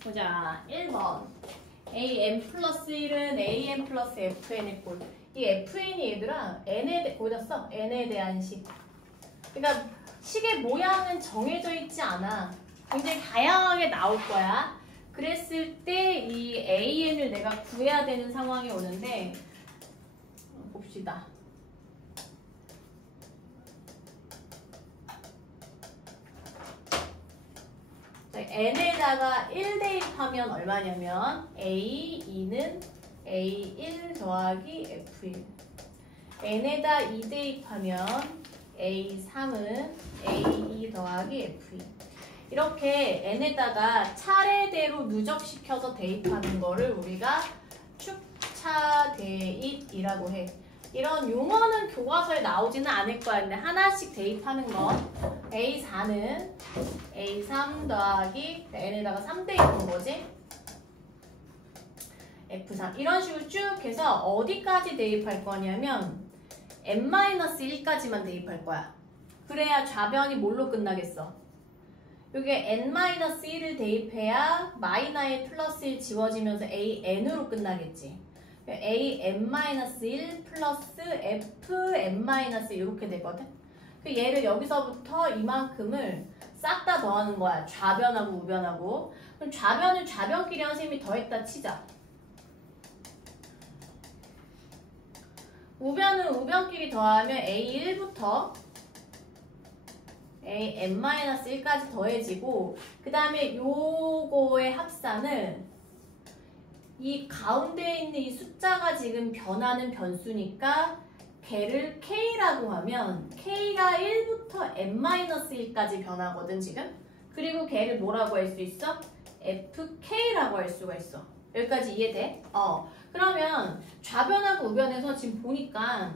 보자. 1번. an 플러스 1은 an 플러스 fn의 꼴. 이 fn이 얘들아 거기다 써. n에 대한 식. 그러니까 식의 모양은 정해져 있지 않아. 굉장히 다양하게 나올 거야. 그랬을 때 이 an을 내가 구해야 되는 상황이 오는데 봅시다. n에다가 1 대입하면 얼마냐면 a2는 a1 더하기 f1 n에다 2 대입하면 a3은 a2 더하기 f2 이렇게 n에다가 차례대로 누적시켜서 대입하는 거를 우리가 축차 대입이라고 해. 이런 용어는 교과서에 나오지는 않을 거야. 근데 하나씩 대입하는 건 A4는 A3 더하기 n에다가 3 대입한 거지. F3 이런 식으로 쭉 해서 어디까지 대입할 거냐면 n-1까지만 대입할 거야. 그래야 좌변이 뭘로 끝나겠어? 여기에 n-1을 대입해야 마이너에 플러스 1 지워지면서 an으로 끝나겠지. an-1 플러스 fn-1 이렇게 되거든. 얘를 여기서부터 이만큼을 싹 다 더하는 거야. 좌변하고 우변하고. 그럼 좌변을 좌변끼리 한 셈이 더했다 치자. 우변은 우변끼리 더하면 a1부터 an-1까지 더해지고 그 다음에 요거의 합산을 이 가운데에 있는 이 숫자가 지금 변하는 변수니까 걔를 k라고 하면 k가 1부터 n-1까지 변하거든 지금. 그리고 걔를 뭐라고 할 수 있어? fk라고 할 수가 있어. 여기까지 이해돼? 그러면 좌변하고 우변에서 지금 보니까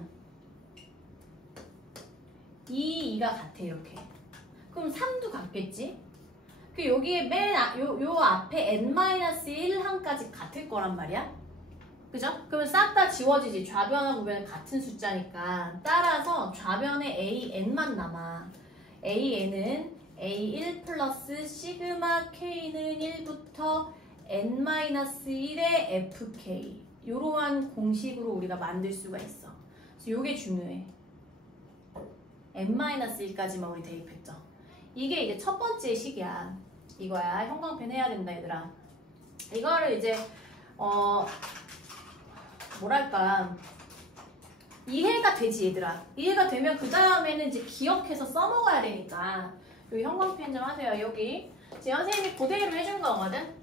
2가 같아 이렇게. 그럼 3도 같겠지? 그 여기에 요 앞에 n-1항까지 같을 거란 말이야. 그죠? 그러면 싹 다 지워지지. 좌변하고 우변은 같은 숫자니까. 따라서 좌변에 an만 남아. an은 a1 플러스 시그마 k는 1부터 n-1의 fk. 이러한 공식으로 우리가 만들 수가 있어. 그래서 요게 중요해. n-1까지만 우리 대입했죠. 이게 이제 첫 번째 식이야. 이거야. 형광펜 해야 된다 얘들아. 이거를 이제 뭐랄까 이해가 되지 얘들아. 이해가 되면 그 다음에는 이제 기억해서 써먹어야 되니까 여기 형광펜 좀 하세요. 여기 지금 선생님이 그대로 해준 거거든.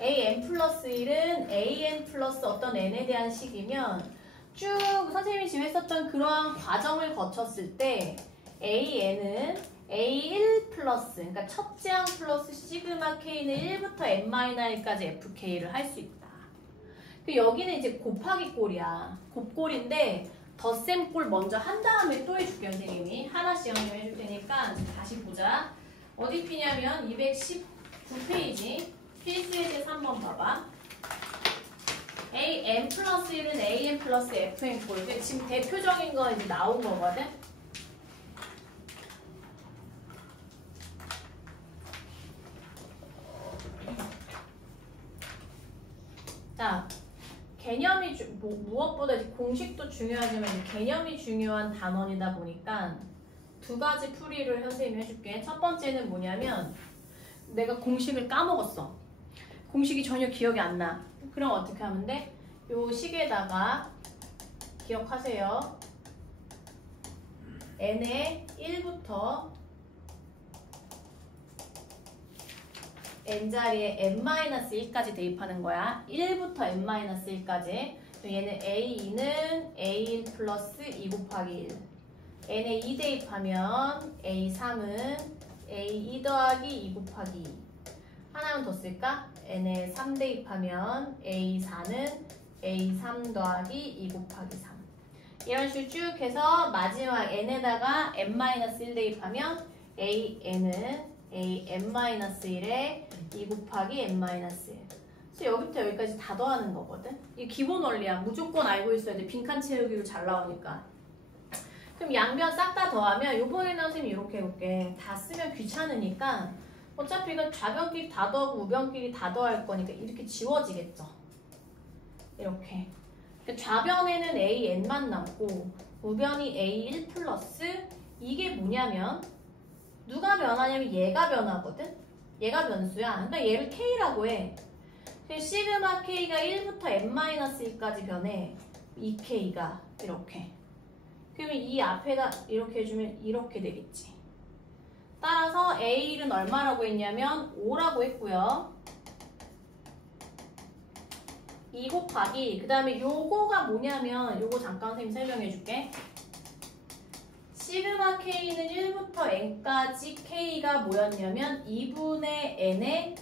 an 플러스 1은 an 플러스 어떤 n에 대한 식이면 쭉 선생님이 지금 했었던 그러한 과정을 거쳤을 때 an은 a1 플러스 그러니까 첫째 항 플러스 시그마 k는 1부터 n-1까지 fk를 할 수 있다. 여기는 이제 곱하기 꼴이야. 곱꼴인데 덧셈 꼴 먼저 한 다음에 또 해줄게 선생님이. 하나씩 연결해줄 테니까 다시 보자. 어디 피냐면 219페이지 필수예제 3번 봐봐. an 플러스 1은 an 플러스 fn 꼴. 지금 대표적인 거 이제 나온 거거든. 자, 개념이 무엇보다 공식도 중요하지만 개념이 중요한 단원이다 보니까 두 가지 풀이를 선생님이 해줄게. 첫 번째는 뭐냐면 내가 공식을 까먹었어. 공식이 전혀 기억이 안 나. 그럼 어떻게 하면 돼? 요 식에다가 기억하세요. n에 1부터 n자리에 n-1까지 대입하는 거야. 1부터 n-1까지. 얘는 a2는 a1 플러스 2 곱하기 1. n에 2 대입하면 a3은 a2 더하기 2 곱하기 2. 하나만 더 쓸까? n에 3 대입하면 a4는 a3 더하기 2 곱하기 3. 이런 식으로 쭉 해서 마지막 n에다가 n-1 대입하면 an은 an-1에 2 곱하기 n-1. 그래서 여기부터 여기까지 다 더하는 거거든. 이게 기본 원리야. 무조건 알고 있어야 돼. 빈칸 채우기로 잘 나오니까. 그럼 양변 싹 다 더하면 요번에는 선생님이 이렇게 해볼게. 다 쓰면 귀찮으니까 어차피 이건 좌변끼리 다 더하고 우변끼리 다 더할 거니까 이렇게 지워지겠죠. 이렇게. 그러니까 좌변에는 AN만 남고 우변이 A1 플러스 이게 뭐냐면 누가 변하냐면 얘가 변하거든? 얘가 변수야. 그러니까 얘를 K라고 해. 시그마 K가 1부터 N-1까지 변해. 2K가 이렇게. 그러면 이 앞에다 이렇게 해주면 이렇게 되겠지. 따라서 A1은 얼마라고 했냐면 5라고 했고요. 2 곱하기 그 다음에 요거가 뭐냐면 요거 잠깐 선생님 설명해 줄게. 시그마 K는 1부터 N까지 K가 뭐였냐면 2분의 N의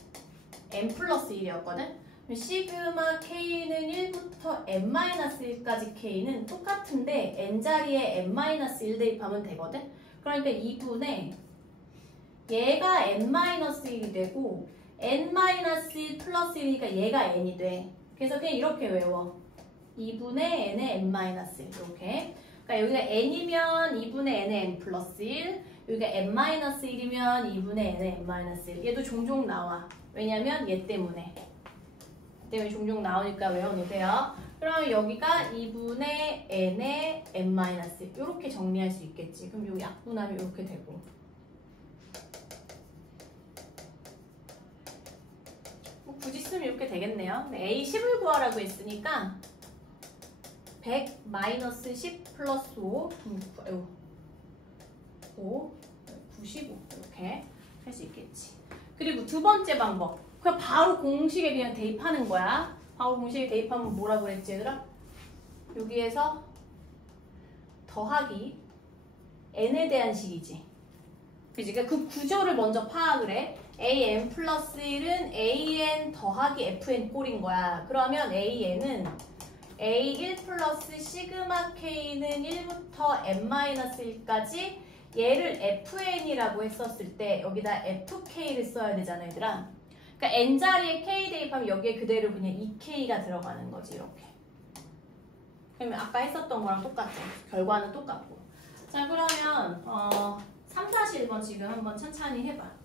N 플러스 1이었거든. 시그마 K는 1부터 N-1까지 K는 똑같은데 N자리에 N-1 대입하면 되거든. 그러니까 2분의 얘가 N-1이 되고 N-1 플러스 1이니까 얘가 N이 돼. 그래서 그냥 이렇게 외워. 2분의 N의 N-1 이렇게. 그러니까 여기가 N이면 2분의 N의 N 플러스 1, 여기가 N-1이면 2분의 N의 N-1. 얘도 종종 나와. 왜냐면 얘 때문에. 종종 나오니까 외워놓으세요. 그럼 여기가 2분의 N의 N-1 이렇게 정리할 수 있겠지. 그럼 요 약분하면 이렇게 되고. 굳이 쓰면 이렇게 되겠네요. A 10을 구하라고 했으니까 100 마이너스 10 플러스 5 95 이렇게 할 수 있겠지. 그리고 두 번째 방법. 그냥 바로 공식에 그냥 대입하는 거야. 바로 공식에 대입하면 뭐라고 그랬지 얘들아? 여기에서 더하기 n에 대한 식이지. 그치? 그러니까 그 구조를 먼저 파악을 해. an 플러스 1은 an 더하기 fn 꼴인 거야. 그러면 an은 a1 플러스 시그마 k는 1부터 n-1까지 얘를 fn이라고 했었을 때 여기다 fk를 써야 되잖아 얘들아. 그러니까 n자리에 k 대입하면 여기에 그대로 그냥 2k가 들어가는 거지 이렇게. 그러면 아까 했었던 거랑 똑같죠. 결과는 똑같고. 자 그러면 3-1번 지금 한번 천천히 해봐.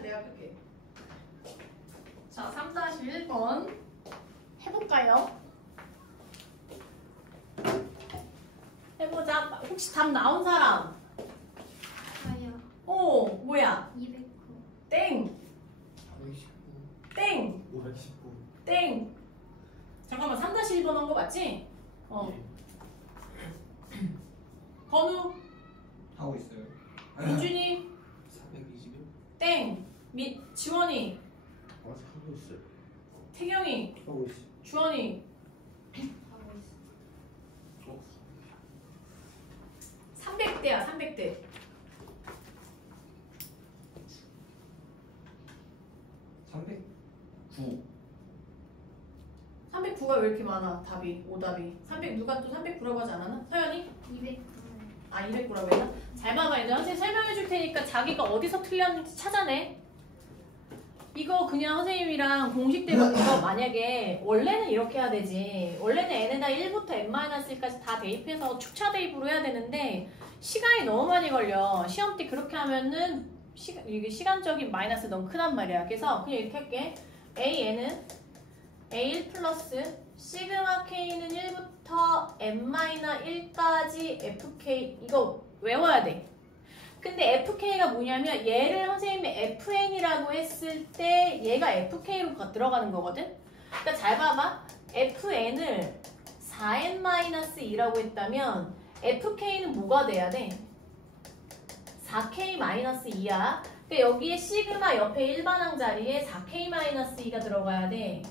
내가 끌게. 자, 3-1번 해볼까요? 해보자. 혹시 답 나온 사람? 아니요. 뭐야? 뭐야? 209. 땡! 429. 땡! 519. 땡! 잠깐만 3-1번 한 거 맞지? 건우, 하고 있어요. 민준이, 421. 땡! 지원이, 아직 하고 있어요. 태경이, 하고 있어. 주원이, 하고 있어. 300대야 300대. 309. 309가 왜 이렇게 많아? 답이 오답이 300 누가 또 309라고 하지 않았나? 서연이? 209. 아 200구라고 했나? 잘 봐봐. 이제 선생님 설명해 줄 테니까 자기가 어디서 틀렸는지 찾아내. 이거 그냥 선생님이랑 공식대로 이거 만약에 원래는 이렇게 해야 되지. 원래는 n에다 1부터 n-1까지 다 대입해서 축차 대입으로 해야 되는데 시간이 너무 많이 걸려. 시험 때 그렇게 하면은 이게 시간적인 마이너스 너무 크단 말이야. 그래서 그냥 이렇게 할게. an은 a1 플러스 시그마 k는 1부터 n-1까지 fk 이거 외워야 돼. 근데 fk가 뭐냐면 얘를 선생님이 fn이라고 했을 때 얘가 fk로 들어가는 거거든. 그러니까 잘 봐봐. fn을 4n-2라고 했다면 fk는 뭐가 돼야 돼? 4k-2야. 그러니까 여기에 시그마 옆에 일반항 자리에 4k-2가 들어가야 돼.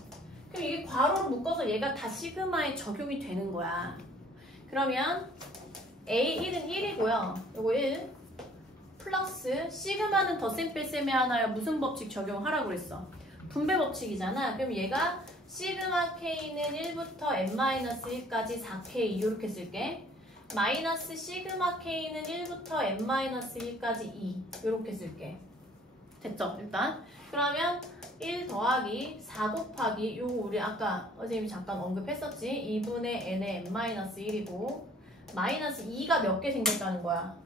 그럼 이게 괄호로 묶어서 얘가 다 시그마에 적용이 되는 거야. 그러면 A1은 1이고요. 요거 1 플러스 시그마는 덧셈 뺄셈에 하나야. 무슨 법칙 적용하라고 그랬어? 분배 법칙이잖아. 그럼 얘가 시그마 K는 1부터 n-1까지 4K 이렇게 쓸게. 마이너스 시그마 K는 1부터 n-1까지 2 이렇게 쓸게. 됐죠? 일단 그러면 1 더하기 4 곱하기 요거 우리 아까 선생님이 잠깐 언급했었지. 2분의 n의 n-1이고 마이너스 2가 몇 개 생겼다는 거야?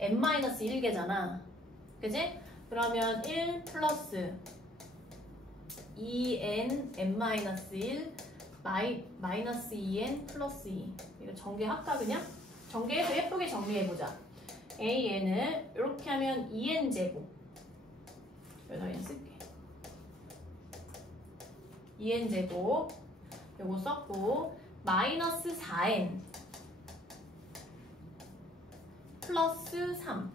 n-1개잖아. 그지? 그러면 1 플러스 2n n-1 마이너스 2n 플러스 2 이거 전개할까 그냥? 전개해서 예쁘게 정리해보자. an을 이렇게 하면 2n 제곱 여기다 그냥 쓸게. 2n 제곱 요거 썼고 마이너스 4n 플러스 3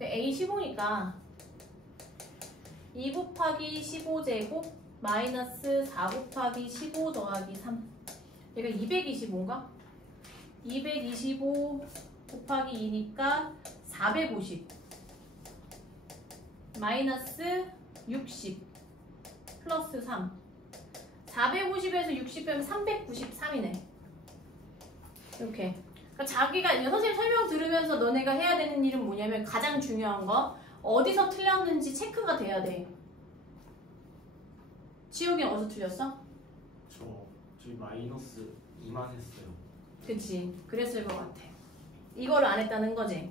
a 15니까 2 곱하기 15제곱 마이너스 4 곱하기 15 더하기 3 얘가 225인가? 225 곱하기 2니까 450 마이너스 60 플러스 3 450에서 60 빼면 393이네. 이렇게. 그러니까 자기가 이제 선생님 설명 들으면서 너네가 해야 되는 일은 뭐냐면 가장 중요한 거 어디서 틀렸는지 체크가 돼야 돼. 지옥이 어디서 틀렸어? 저희 마이너스 2만 했어요. 그치. 그랬을 것 같아. 이거를 안 했다는 거지. 예.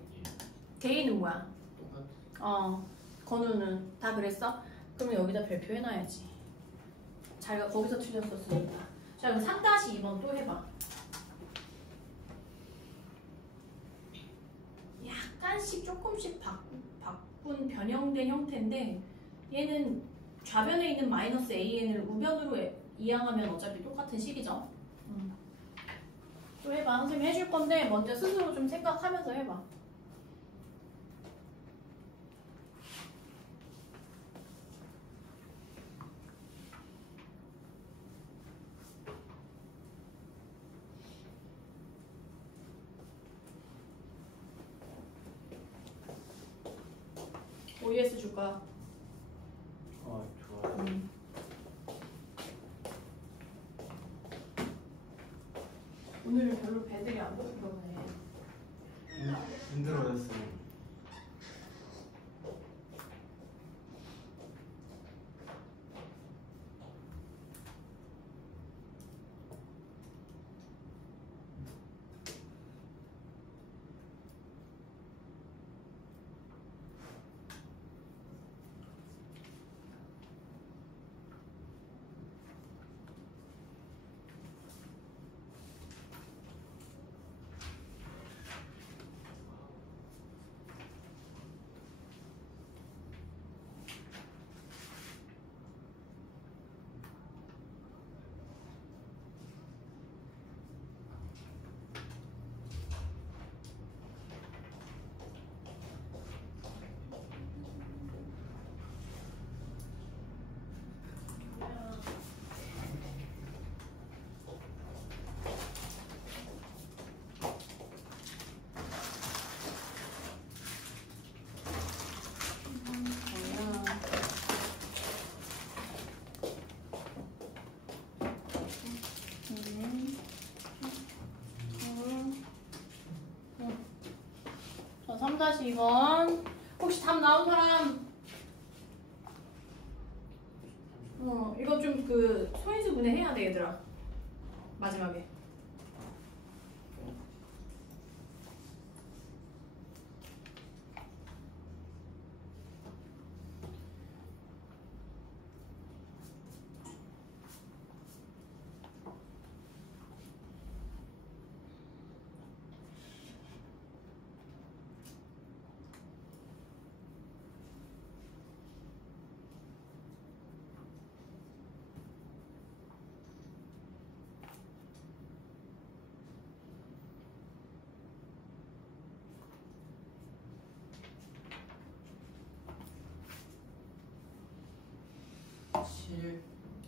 개인은 뭐야? 똑같. 건우는 다 그랬어? 그러면 여기다 별표 해놔야지. 자기가 거기서 틀렸었으니까. 자 그럼 3-2번 또 해봐. 약간씩 조금씩 바꾼 변형된 형태인데 얘는 좌변에 있는 마이너스 an을 우변으로 이항하면 어차피 똑같은 식이죠. 또 해봐. 선생님이 해줄 건데 먼저 스스로 좀 생각하면서 해봐. OES 줄 거야. 좋아요. 오늘은 별로 배들이 안 고픈가 보네. 힘들어졌어요. 3-2번. 혹시 답 나온 사람? 이거 좀 그 소인수 분해해야 돼, 얘들아. 마지막에.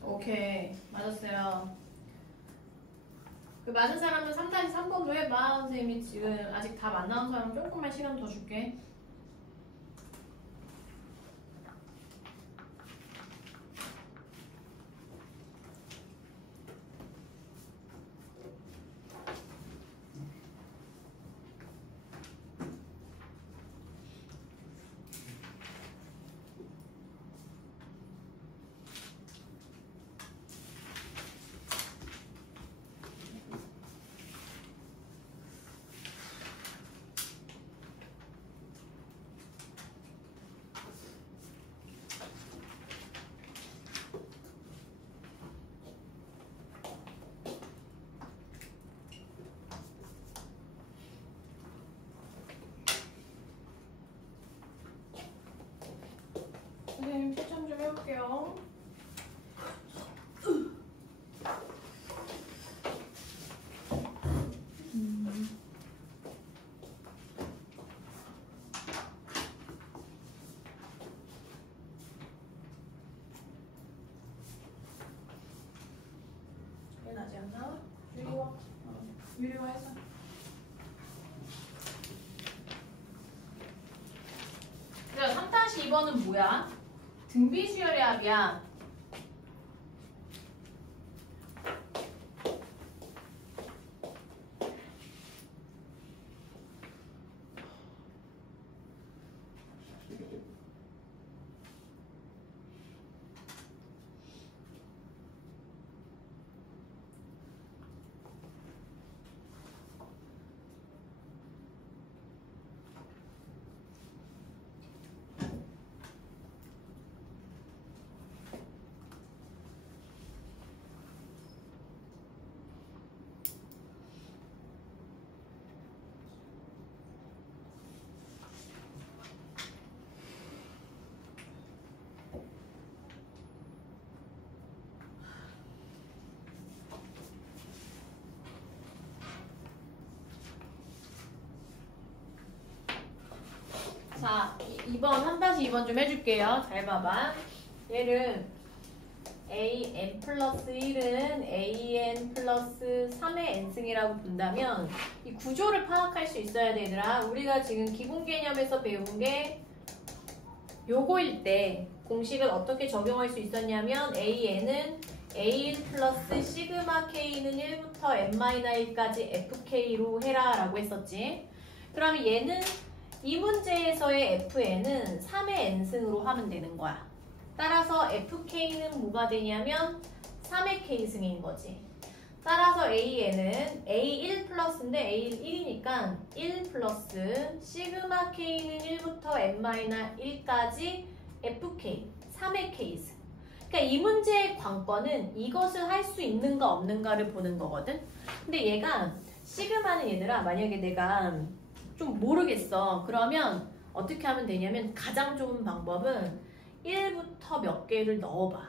오케이, 맞았어요. 그 맞은 사람은 3-3번도 해봐. 선생님이 지금 아직 답 안 나온 사람 조금만 시간 더 줄게. 선생님 추천 좀 해볼게요. 얘는 아직 안 나와? 유리와? 유리와 해서. 그래서 3-2번은 뭐야? 등비수열의 합이야. 자, 2번 1-2번 좀 해줄게요. 잘 봐봐. 얘를 an 플러스 1은 an 플러스 3의 n승이라고 본다면 이 구조를 파악할 수 있어야 돼, 얘들아. 우리가 지금 기본 개념에서 배운 게 요거일 때 공식을 어떻게 적용할 수 있었냐면 an은 a1 플러스 시그마 k는 1부터 n-1까지 fk로 해라 라고 했었지. 그러면 얘는 이 문제에서의 fn은 3의 n승으로 하면 되는 거야. 따라서 fk는 뭐가 되냐면 3의 k승인 거지. 따라서 an은 a1 플러스인데 a1 1이니까 1 플러스 시그마 k는 1부터 n-1까지 fk 3의 k승. 그러니까 이 문제의 관건은 이것을 할 수 있는가 없는가를 보는 거거든. 근데 얘가 시그마는 얘들아, 만약에 내가 좀 모르겠어. 그러면 어떻게 하면 되냐면 가장 좋은 방법은 1부터 몇 개를 넣어봐.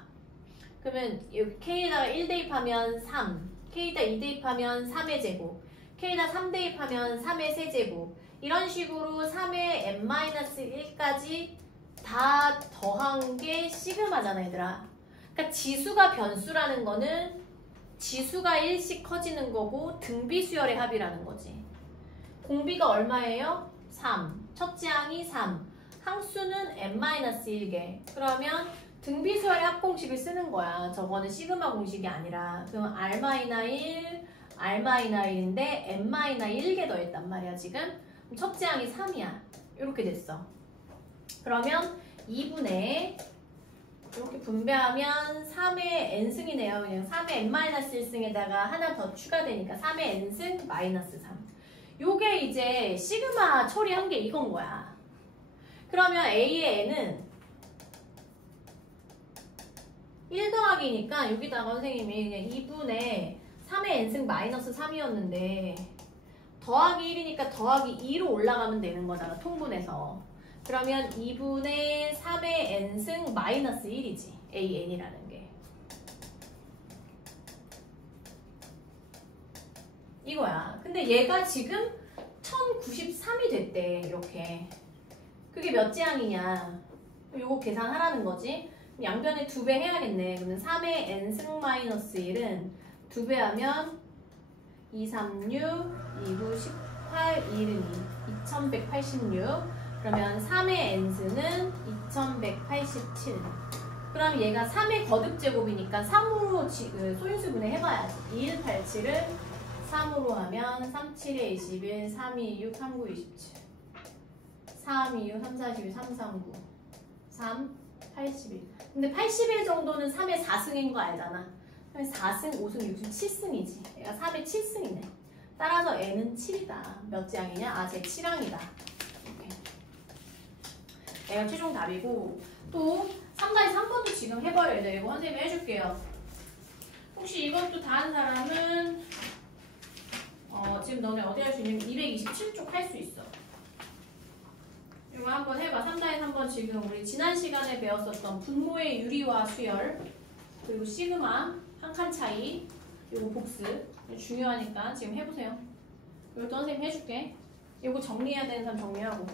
그러면 여기 K에다가 1 대입하면 3, K에다 2 대입하면 3의 제곱, K에다 3 대입하면 3의 세제곱, 이런 식으로 3의 n-1까지 다 더한 게 시그마잖아, 얘들아. 그러니까 지수가 변수라는 거는 지수가 1씩 커지는 거고 등비수열의 합이라는 거지. 공비가 얼마예요? 3. 첫째 항이 3. 항수는 n-1개. 그러면 등비수열의 합공식을 쓰는 거야. 저거는 시그마 공식이 아니라. 그럼 r-1, r-1인데 n-1개 더했단 말이야, 지금. 그럼 첫째 항이 3이야. 이렇게 됐어. 그러면 2분의 이렇게 분배하면 3의 n승이네요. 그냥 3의 n-1승에다가 하나 더 추가되니까 3의 n승 마이너스 3. 요게 이제 시그마 처리한 게 이건 거야. 그러면 A의 n은 1 더하기니까 여기다가 선생님이 그냥 2분의 3의 n승 마이너스 3이었는데 더하기 1이니까 더하기 2로 올라가면 되는 거잖아. 통분해서. 그러면 2분의 3의 n승 마이너스 1이지. AN이라는 게. 이거야. 근데 얘가 지금 1093이 됐대. 이렇게. 그게 몇 지항이냐. 요거 계산하라는 거지. 양변에 2배 해야겠네. 그러면 3의 n승 마이너스 1은 2배 하면 2, 3, 6, 2, 9, 18, 1은 2186. 그러면 3의 n승은 2187. 그럼 얘가 3의 거듭제곱이니까 3으로 소인수분해 해봐야지. 2187을 3으로 하면 37에 21, 3, 2, 6, 3, 9, 27. 3, 2, 6, 3, 4, 12, 3, 3, 9. 3, 81. 근데 81 정도는 3의 4승인 거 알잖아. 3의 4승, 5승, 6승, 7승이지. 얘가 3의 7승이네. 따라서 n은 7이다. 몇 지항이냐? 아, 제 7항이다. 얘가 최종 답이고 또 3-3번도 지금 해버려야 돼. 이거 선생님이 해줄게요. 혹시 이것도 다 한 사람은 지금 너네 어디 할 수 있냐면 227쪽 할 수 있어. 이거 한번 해봐. 3-3번 지금 우리 지난 시간에 배웠었던 분모의 유리와 수열 그리고 시그마 한 칸 차이 이거 복습 중요하니까 지금 해보세요. 이것도 선생님 해줄게. 이거 정리해야 되는 사람 정리하고.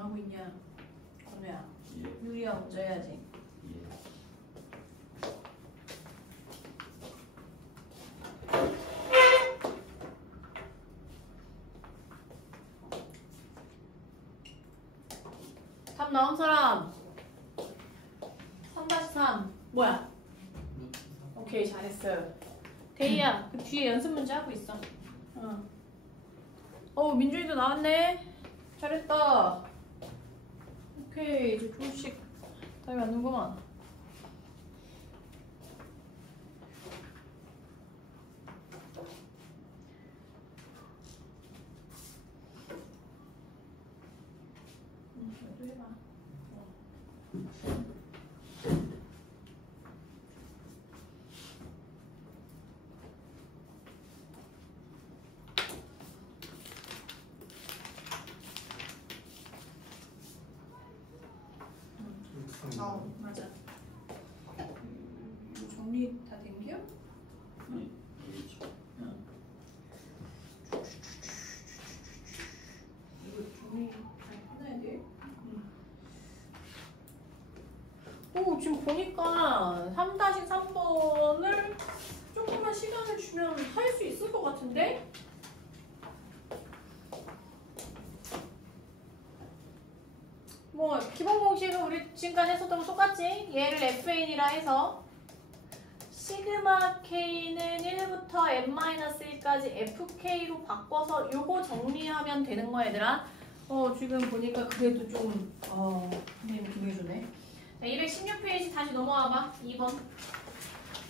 하고 있냐? 건우야. 예. 유리야 먼저 해야지. 예. 답 나온 사람. 3-3. 뭐야? 오케이, 잘했어요. 대희야, 그 뒤에 연습 문제 하고 있어. 민준이도 나왔네. 잘했다. 오케이, 이제 조금씩 답이 맞는구만. 또 해봐. 맞아. 이거 정리 다 된겨? 예. 이거 정리 잘 해놔야 돼. 오, 지금 보니까 3-3번을 조금만 시간을 주면 할 수 있을 것 같은데? 뭐 기본 공식은 우리 지금까지 했었던 거 똑같지? 얘를 FN이라 해서 시그마 K는 1부터 N-1까지 FK로 바꿔서 요거 정리하면 되는 거야 얘들아. 지금 보니까 그래도 좀 선생님 기회주네. 216페이지 다시 넘어와봐. 2번.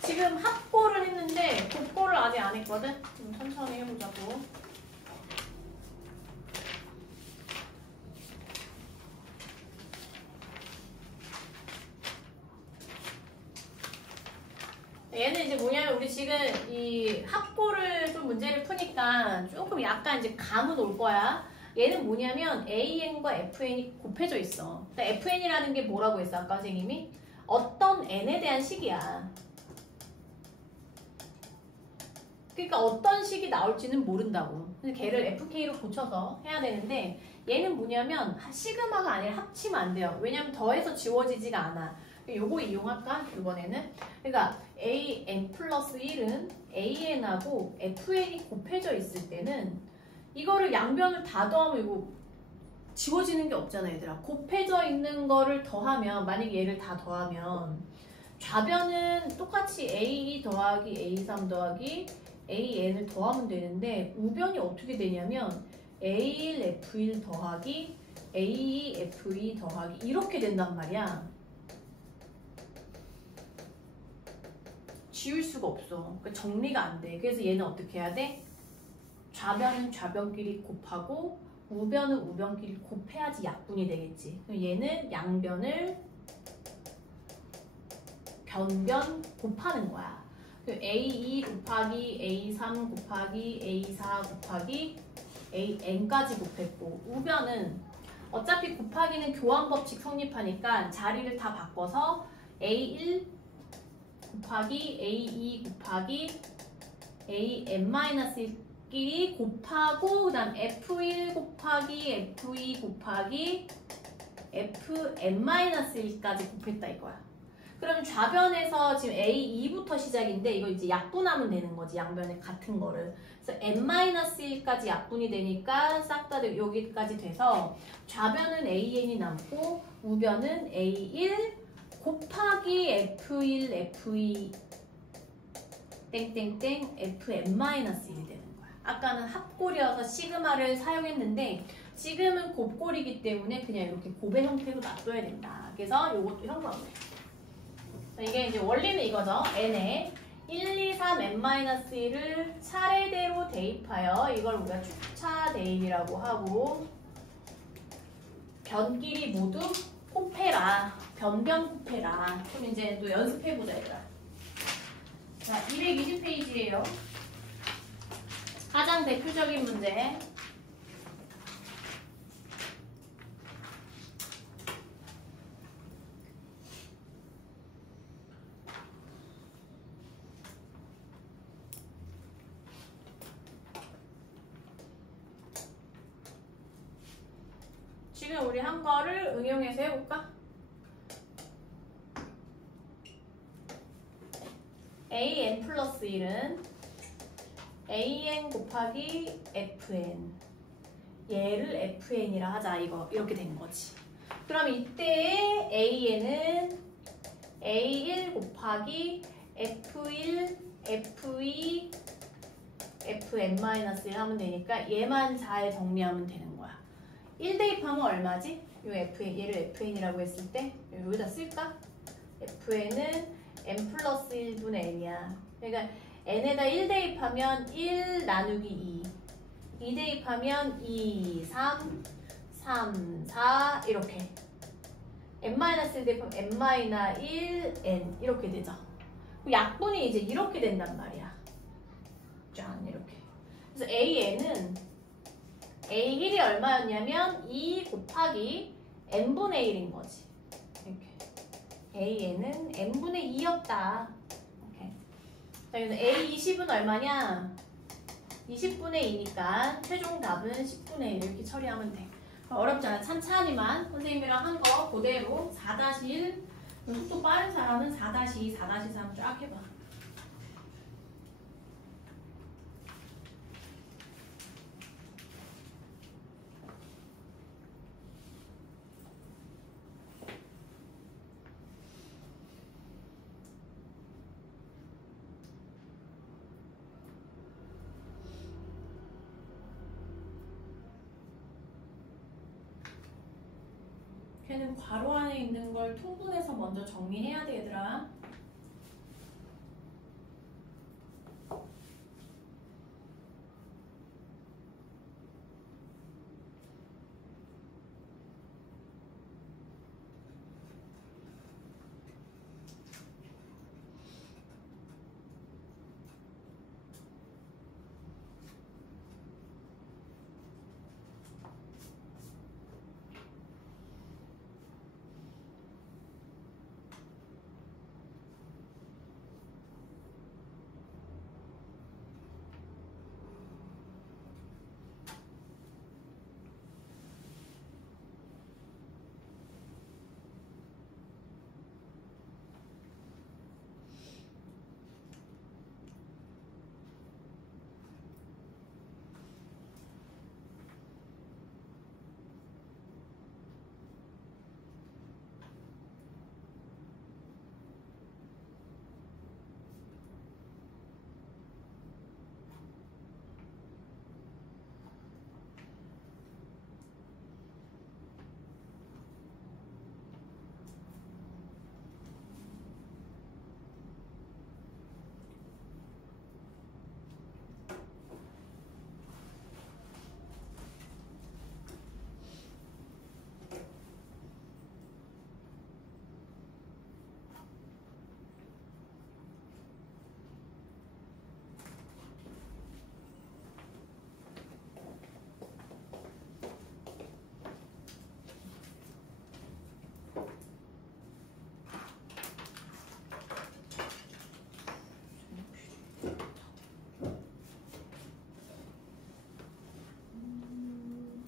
지금 합고를 했는데 곱고를 아직 안 했거든? 좀 천천히 해보자고. 얘는 이제 뭐냐면 우리 지금 이 합고를 좀 문제를 푸니까 조금 약간 이제 감은 올 거야. 얘는 뭐냐면 AN과 FN이 곱해져 있어. 그러니까 FN이라는 게 뭐라고 했어 아까 선생님이? 어떤 N에 대한 식이야. 그러니까 어떤 식이 나올지는 모른다고. 그래서 걔를 FK로 고쳐서 해야 되는데 얘는 뭐냐면 시그마가 아니라 합치면 안 돼요. 왜냐면 더해서 지워지지가 않아. 요거 이용할까? 이번에는. 그러니까 AN 플러스 1은 AN하고 FN이 곱해져 있을 때는 이거를 양변을 다 더하면 이거 지워지는 게 없잖아 얘들아. 곱해져 있는 거를 더하면 만약에 얘를 다 더하면 좌변은 똑같이 A2 더하기 A3 더하기 AN을 더하면 되는데 우변이 어떻게 되냐면 A1 F1 더하기 A2 F2 더하기 이렇게 된단 말이야. 지울 수가 없어. 그러니까 정리가 안 돼. 그래서 얘는 어떻게 해야 돼? 좌변은 좌변끼리 곱하고 우변은 우변끼리 곱해야지 약분이 되겠지. 그럼 얘는 양변을 변변 곱하는 거야. A2 곱하기 A3 곱하기 A4 곱하기 AN까지 곱했고 우변은 어차피 곱하기는 교환 법칙 성립하니까 자리를 다 바꿔서 A1 곱하기 A2 곱하기 AN-1끼리 곱하고 그 다음 F1 곱하기 F2 곱하기 FN-1까지 곱했다 이거야. 그럼 좌변에서 지금 A2부터 시작인데 이거 이제 약분하면 되는 거지. 양변에 같은 거를. 그래서 N-1까지 약분이 되니까 싹 다 여기까지 돼서 좌변은 AN이 남고 우변은 A1 곱하기 F1, F2 땡땡땡 FN-1이 되는 거야. 아까는 합골이어서 시그마를 사용했는데 지금은 곱골이기 때문에 그냥 이렇게 곱의 형태로 놔둬야 된다. 그래서 이것도 현관이에요. 이게 이제 원리는 이거죠. n에 1, 2, 3, n-1을 차례대로 대입하여 이걸 우리가 축차 대입이라고 하고 변끼리 모두 곱해라. 변변 곱해라. 그럼 이제 또 연습해보자 얘들아. 자, 220페이지예요. 가장 대표적인 문제. 지금 우리 한 거를 응용해서 해볼까? AN 플러스 1은 AN 곱하기 FN 얘를 FN이라 하자. 이거 이렇게 된 거지. 그럼 이때의 AN은 A1 곱하기 F1 F2 FN-1 하면 되니까 얘만 잘 정리하면 되는 거야. 1 대입하면 얼마지? 요 FN, 얘를 FN이라고 했을 때 여기다 쓸까? FN은 n 플러스 1분의 n이야. 그러니까 n에다 1 대입하면 1 나누기 2. 2 대입하면 2, 3, 3, 4 이렇게. n-1 대입하면 n-1, n 이렇게 되죠. 약분이 이제 이렇게 된단 말이야. 짠 이렇게. 그래서 an은 a1이 얼마였냐면 2 곱하기 n분의 1인 거지. 이렇게. AN은 n분의 2였다. 이렇게. 자, 그래서 A20은 얼마냐? 20분의 2니까 최종 답은 10분의 1 이렇게 처리하면 돼. 어렵지 않아. 찬찬히만 선생님이랑 한 거 그대로 4-1 속도 빠른 사람은 4-2, 4-3 쫙 해봐. 걔는 괄호 안에 있는 걸 통분해서 먼저 정리해야 돼, 얘들아.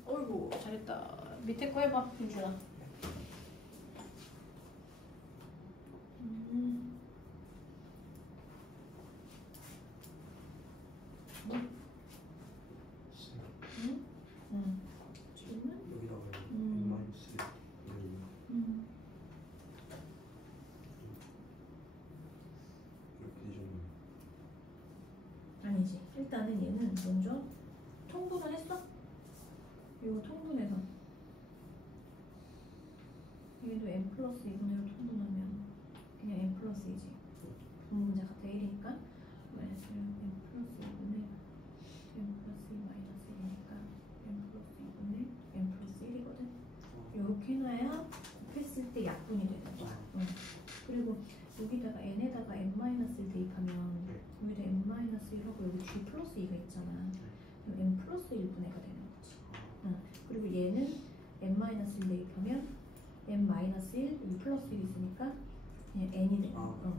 어이구, 잘했다. 밑에 거 해봐, 민준아. 질문? 여기다가 마이너스 이렇게 되죠. 아니지. 일단은 얘는 먼저 통분을 했어? 이거 통분해서 얘도 n 플러스 2분의 1로 통분하면 그냥 n 플러스 2지. 분모문제 각각 1이니까 마이너스 n 플러스 2분의 n 플러스 2 마이너스 1이니까 n 플러스 2분의 n 플러스 1이거든. 이렇게 해놔야 곱했을 때 약분이 되는 거야. 그리고 여기다가 n에다가 n 마이너스를 대입하면 여기다 n 마이너스 1하고 여기 g 플러스 2가 있잖아. n 플러스 1분의가 되는 거지. 그리고 얘는 n 마이너스 1 대입하면 n 마이너스 1, 여기 플러스 1 있으니까 그냥 n이 되는 거.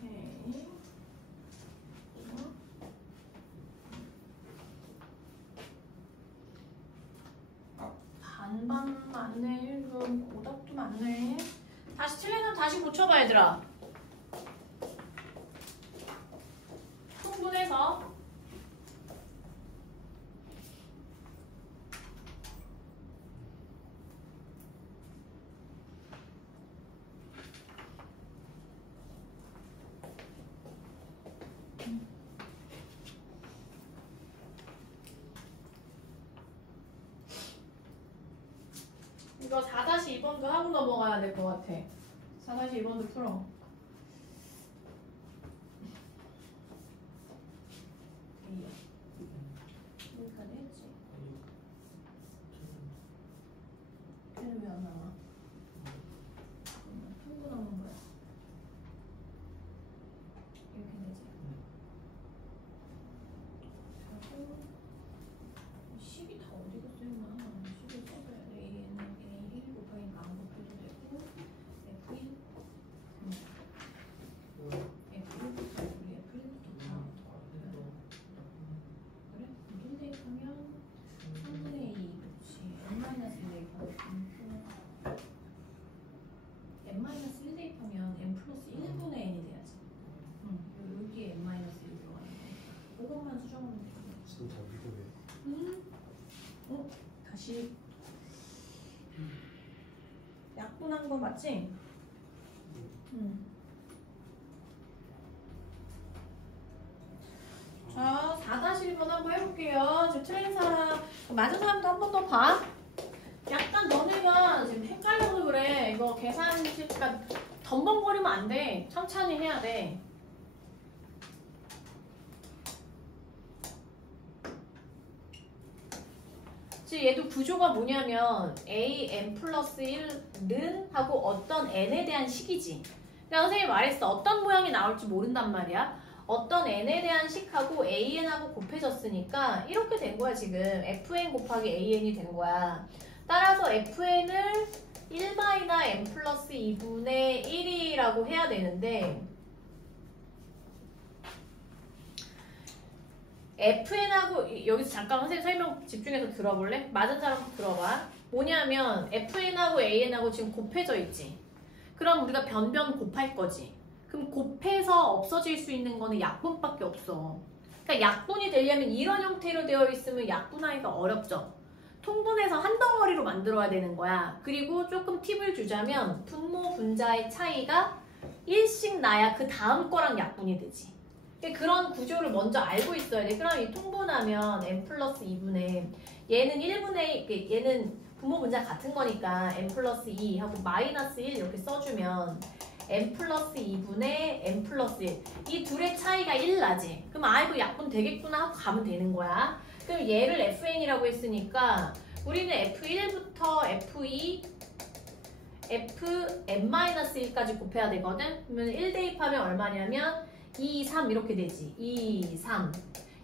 오케이. 반반 맞네. 오답도 맞네. 다시 틀리면 다시 고쳐봐, 얘들아. 통분해서 이거 4-2번도 하고 넘어가야 될 것 같아. 4-2번도 풀어. 여기까지 했지? 걔는 왜 안 나와? 통분하는 거야. 이렇게 되지? 하고 10이 다 어디가 쓰였나? 10을 써줘야 돼. A는 A1 곱하기 안 곱해도 되고 F1 선 답이 왜? 다시 약분한 거 맞지? 자, 4-1번 한번 해볼게요. 지금 틀린 사람, 맞은 사람도 한 번 더 봐. 약간 너네가 지금 헷갈려서 그래. 이거 계산식과 덤벙거리면 안 돼. 천천히 해야 돼. 지금 얘도 구조가 뭐냐면 a,n 플러스 1는 하고 어떤 n에 대한 식이지. 그러니까 선생님이 말했어. 어떤 모양이 나올지 모른단 말이야. 어떤 n에 대한 식하고 an하고 곱해졌으니까 이렇게 된 거야 지금. fn 곱하기 an이 된 거야. 따라서 fn을 1-n 플러스 2분의 1이라고 해야 되는데 fn하고 여기서 잠깐 선생님 설명 집중해서 들어볼래? 맞은 사람 들어봐. 뭐냐면 fn하고 an하고 지금 곱해져 있지. 그럼 우리가 변변 곱할 거지. 그럼 곱해서 없어질 수 있는 거는 약분밖에 없어. 그러니까 약분이 되려면 이런 형태로 되어 있으면 약분하기가 어렵죠. 통분해서 한 덩어리로 만들어야 되는 거야. 그리고 조금 팁을 주자면 분모 분자의 차이가 1씩 나야 그 다음 거랑 약분이 되지. 그런 구조를 먼저 알고 있어야 돼. 그럼 이 통분하면 n 플러스 2분의 얘는 1분의 얘는 분모 분자 같은 거니까 n 플러스 2 하고 마이너스 1 이렇게 써주면 n 플러스 2분의 n 플러스 1 이 둘의 차이가 1 나지. 그럼 아 이거 약분 되겠구나 하고 가면 되는 거야. 그럼 얘를 fn이라고 했으니까 우리는 f1부터 f2 fn-1까지 곱해야 되거든. 그러면 1 대입하면 얼마냐면 2, 3 이렇게 되지. 2, 3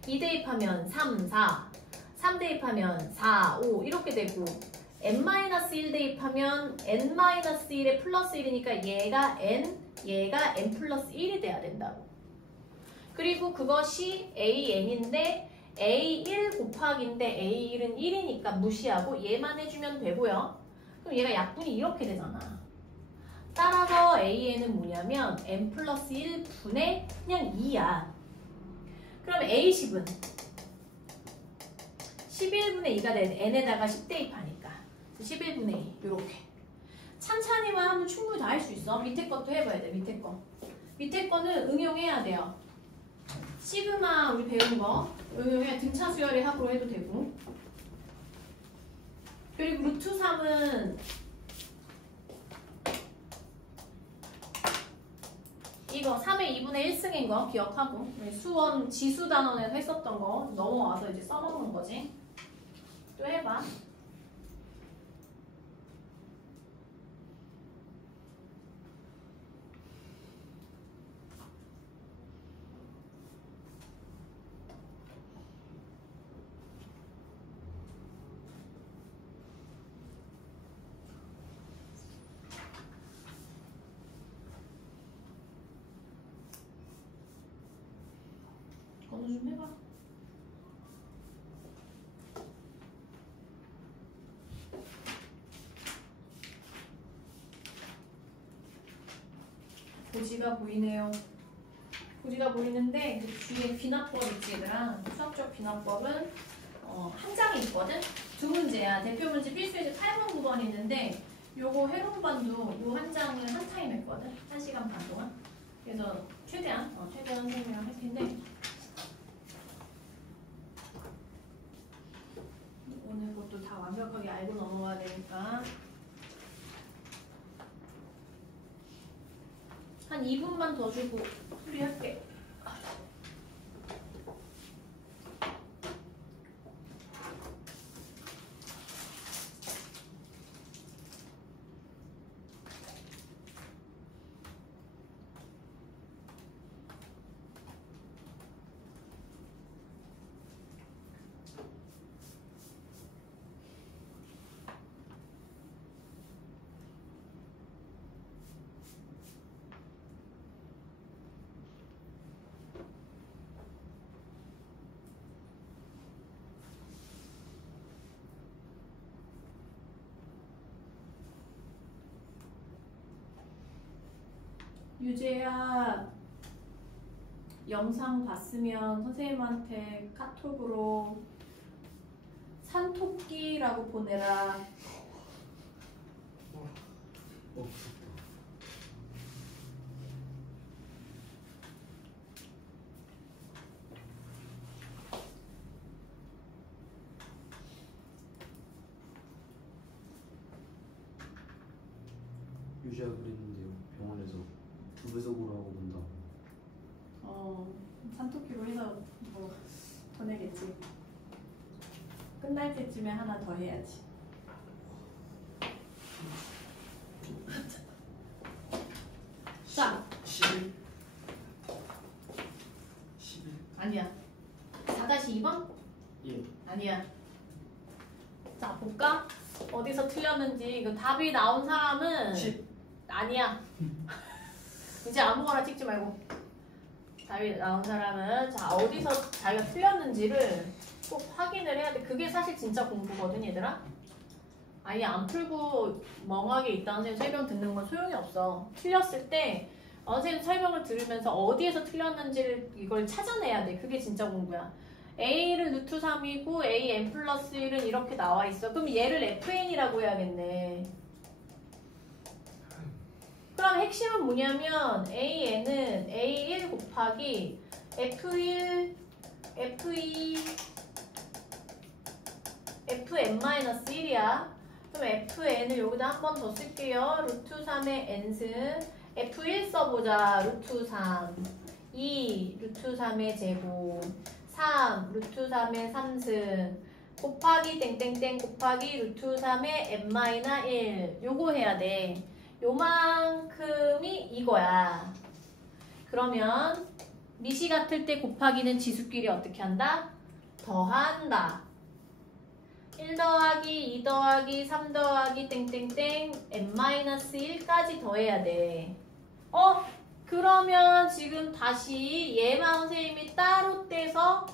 2 대입하면 3, 4 3 대입하면 4, 5 이렇게 되고 n-1 대입하면 n-1에 플러스 1이니까 얘가 n 플러스 1이 돼야 된다고. 그리고 그것이 an인데 a1 곱하기인데 a1은 1이니까 무시하고 얘만 해주면 되고요. 그럼 얘가 약분이 이렇게 되잖아. 따라서 an은 뭐냐면 n 플러스 1분의 그냥 2야. 그럼 a10은 11분의 2가 된 n에다가 10 대입하니까 11분의 2 이렇게. 찬찬히만 하면 충분히 다 할 수 있어. 밑에 것도 해봐야 돼. 밑에 거. 밑에 거는 응용해야 돼요. 시그마 우리 배운 거 응용해 등차 수열의 합으로 해도 되고. 그리고 루트 3은 이거 3의 2분의 1승인 거 기억하고 수원 지수 단원에서 했었던 거 넘어와서 이제 써먹는 거지. 또 해봐. 건우 좀 해봐. 고지가 보이네요. 고지가 보이는데 뒤에 비납법 있지 얘들아. 수학적 비납법은 한 장이 있거든. 두 문제야. 대표 문제 필수에서 8번 9번 있는데 요거 해론반도 요 한 장을 한 타임 했거든. 1시간 반 동안. 그래서 최대한 선생님이랑 할 텐데 오늘 것도 다 완벽하게 알고 넘어가야 되니까 한 2분만 더 주고 수리할게. 유재야 영상 봤으면 선생님한테 카톡으로 산토끼라고 보내라. 유지가 그랬는데요. 병원에서 2배속으로 하고 본다고. 산토끼로 해서 뭐 보내겠지. 끝날 때쯤에 하나 더 해야지. 자, 11? 11? 아니야. 4-2번? 예. 아니야. 자, 볼까? 어디서 틀렸는지. 이거 답이 나온 사람은 10. 아니야. 이제 아무거나 찍지 말고. 답이 나온 사람은 자, 어디서 자기가 틀렸는지를 꼭 확인을 해야 돼. 그게 사실 진짜 공부거든, 얘들아. 아예 안 풀고 멍하게 있다는 선생님 설명 듣는 건 소용이 없어. 틀렸을 때 선생님 설명을 들으면서 어디에서 틀렸는지를 이걸 찾아내야 돼. 그게 진짜 공부야. A를 루트 3이고 A n 플러스 1은 이렇게 나와 있어. 그럼 얘를 FN이라고 해야겠네. 그럼 핵심은 뭐냐면 AN은 A1 곱하기 F1, F2, Fn-1이야. 그럼 FN을 여기다 한 번 더 쓸게요. 루트 3의 n승 F1 써보자. 루트 3 2 루트 3의 제곱 3 루트 3의 3승 곱하기 땡땡땡 곱하기 루트 3의 n-1 요거 해야 돼. 요만큼이 이거야. 그러면 미시 같을 때 곱하기는 지수끼리 어떻게 한다? 더한다. 1 더하기 2 더하기 3 더하기 땡땡땡 n-1까지 더해야 돼. 그러면 지금 다시 얘만 선생님이 따로 떼서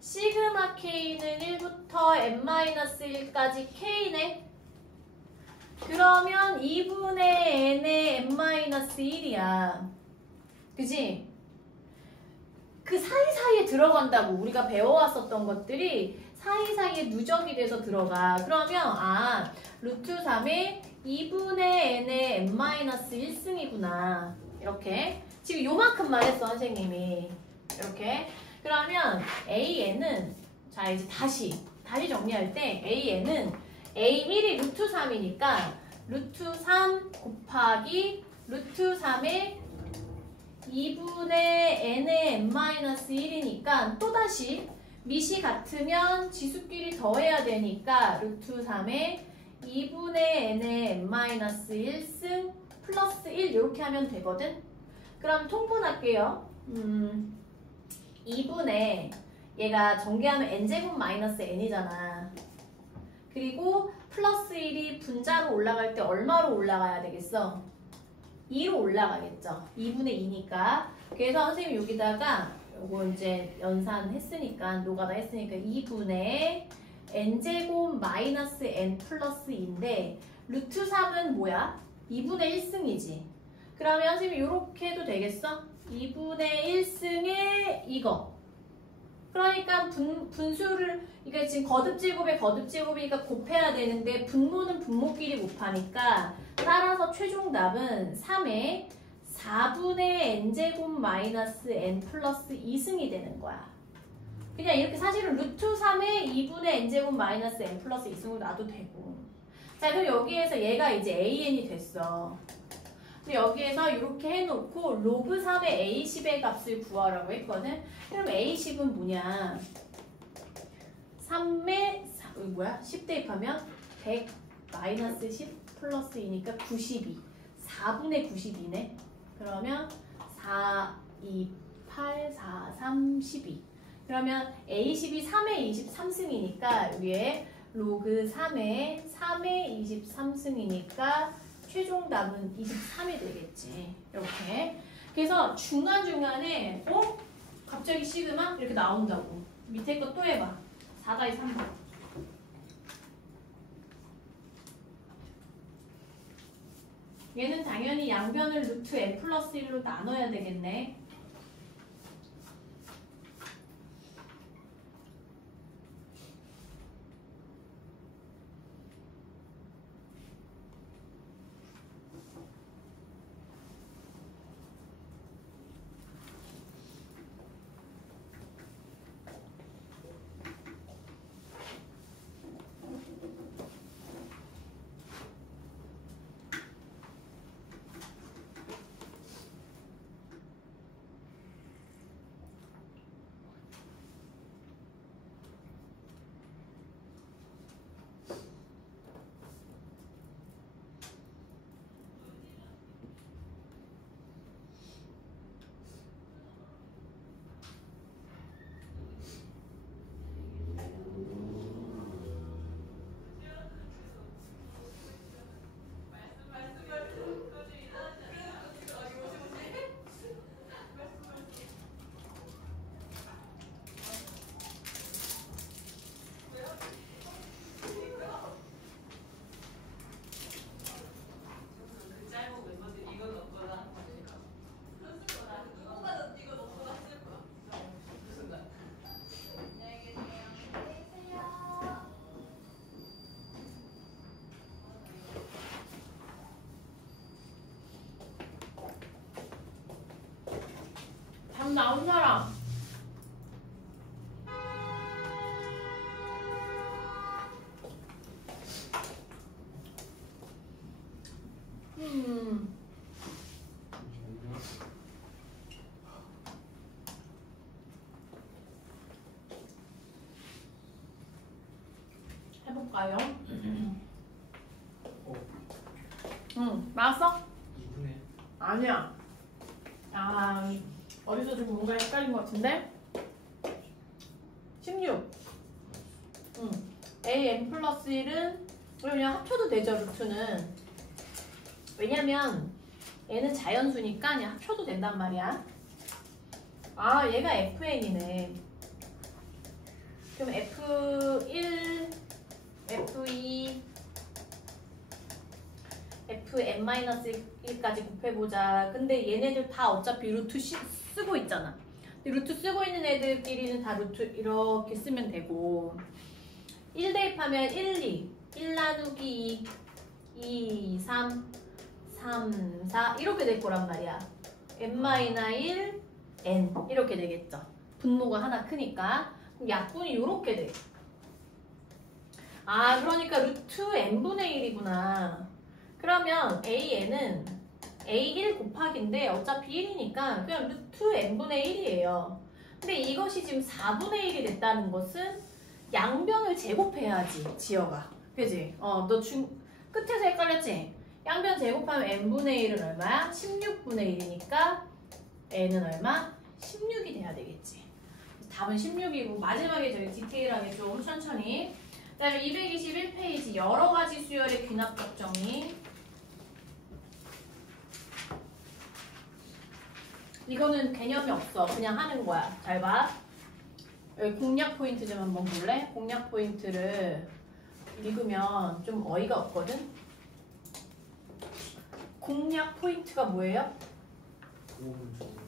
시그마 k는 1부터 n-1까지 k네. 그러면 2분의 n의 n-1이야. 그지? 그 사이사이에 들어간다고. 우리가 배워왔었던 것들이 사이사이에 누적이 돼서 들어가. 그러면 루트 3의 2분의 n의 n-1승이구나. 이렇게. 지금 요만큼만 했어, 선생님이. 이렇게. 그러면 AN은 자 이제 다시 정리할 때 AN은 A1이 루트 3이니까 루트 3 곱하기 루트 3의 2분의 n의 n-1이니까 또다시 미시 같으면 지수끼리 더해야 되니까 루트 3의 2분의 n의 n-1승 플러스 1 이렇게 하면 되거든. 그럼 통분할게요. 2분의 얘가 전개하면 n제곱 마이너스 n이잖아. 그리고 플러스 1이 분자로 올라갈 때 얼마로 올라가야 되겠어? 2로 올라가겠죠. 2분의 2니까. 그래서 선생님이 여기다가 요거 이제 연산했으니까 노가다 했으니까 2분의 n제곱 마이너스 n 플러스 2인데 루트 3은 뭐야? 2분의 1승이지. 그러면 선생님이 이렇게 해도 되겠어? 2분의 1승의 이거. 그러니까 분수를 이게 지금 거듭제곱에 거듭제곱이니까 곱해야 되는데 분모는 분모끼리 곱하니까 따라서 최종답은 3의 4분의 n제곱 마이너스 n 플러스 2승이 되는 거야. 그냥 이렇게 사실은 루트 3의 2분의 n제곱 마이너스 n 플러스 2승으로 놔도 되고. 자, 그럼 여기에서 얘가 이제 an이 됐어. 여기에서 이렇게 해놓고 로그 3의 a10의 값을 구하라고 했거든. 그럼 a10은 뭐냐? 3의 10 대입하면 100 마이너스 10 플러스 2니까 92. 4분의 92네. 그러면 4, 2, 8, 4, 3, 12. 그러면 a10이 3의 23승이니까 위에 로그 3의 23승이니까 최종답은 23이 되겠지. 이렇게. 그래서 중간중간에 갑자기 시그마? 이렇게 나온다고. 밑에 거 또 해봐. 4-3번. 얘는 당연히 양변을 루트 n 플러스 1로 나눠야 되겠네. 답 나온 사람. 해볼까요? 나왔어? 2분의 아니야. 아, 어디서 좀 뭔가 헷갈린 것 같은데? 16. an 플러스 1은 그냥 합쳐도 되죠, 루트는. 왜냐면 얘는 자연수니까 그냥 합쳐도 된단 말이야. 아, 얘가 fn이네. 그럼 f1, f2, fn-1까지 곱해보자. 근데 얘네들 다 어차피 루트 쓰고 있잖아. 근데 루트 쓰고 있는 애들끼리는 다 루트 이렇게 쓰면 되고 1 대입하면 1, 2, 1 나누기 2, 3, 3, 4 이렇게 될 거란 말이야. n-1, n 이렇게 되겠죠. 분모가 하나 크니까. 그럼 약분이 이렇게 돼. 아, 그러니까 루트 n분의 1이구나. 그러면 an은 a1 곱하기인데 어차피 1이니까 그냥 루트 n분의 1이에요. 근데 이것이 지금 4분의 1이 됐다는 것은 양변을 제곱해야지, 지어가. 그지? 너 끝에서 헷갈렸지? 양변 제곱하면 n분의 1은 얼마야? 16분의 1이니까 n은 얼마? 16이 돼야 되겠지. 답은 16이고 마지막에 저희 디테일하게 좀 천천히. 그 다음에 221페이지 여러가지 수열의 귀납적 정의. 이거는 개념이 없어. 그냥 하는 거야. 잘 봐. 여기 공략 포인트 좀 한번 볼래? 공략 포인트를 읽으면 좀 어이가 없거든? 공략 포인트가 뭐예요? 도움을 주는